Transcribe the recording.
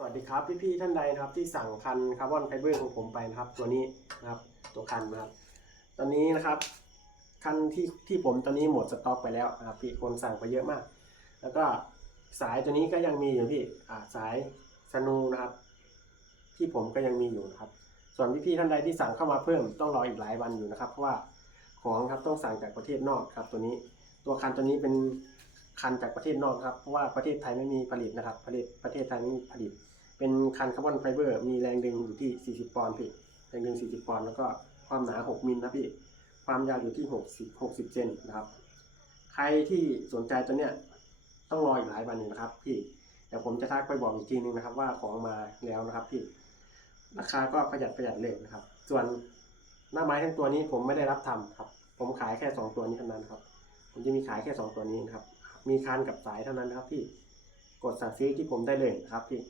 สวัสดีครับพี่ๆท่านใดนะครับที่สั่งคันคาร์บอนไฟเบอร์ของผมไปนะครับ ตัวนี้นะครับตัวคันนะครับตอนนี้นะครับคันที่ที่ผมตอนนี้หมดสต็อกไปแล้วนะครับพี่คนสั่งไปเยอะมาก แล้วก็สายตัวนี้ก็ยังมีอยู่พี่อ่าสายสนูนะครับ ที่ผมก็ยังมีอยู่นะครับ ส่วนพี่ๆท่านใดที่สั่งเข้ามาเพิ่มต้องรออีกหลายวันอยู่นะครับ เพราะว่าของครับต้องสั่งจากประเทศนอกครับ ตัวนี้ตัวคันตัวนี้เป็น คันจากประเทศนอกครับเพราะว่าประเทศไทยไม่มีผลิตนะครับประเทศประเทศไทยไม่มีผลิต เป็นคันคาร์บอนไฟเบอร์ มีแรงดึงอยู่ที่ 40 ปอนด์พี่แรงดึง 40 ปอนด์แล้วก็ความหนา 6 มิลนะพี่ความยาวอยู่ที่ 60 60 เซนนะครับ ใครที่สนใจตัวเนี้ยต้องรออีกหลายวันนะครับพี่เดี๋ยวผมจะทักไปบอกอีกทีนึงนะครับ ว่าของมาแล้วนะครับพี่ราคาก็ประหยัดประหยัดเลยนะครับ ส่วนหน้าไม้ทั้งตัวนี้ผมไม่ได้รับทำครับ ผมขายแค่ 2 ตัวนี้เท่านั้นครับ ผมจะมีขายแค่ 2 ตัวนี้นครับ มีคานกับสายเท่านั้นนะครับพี่ กดสั่งซื้อที่ผมได้เลยนะครับพี่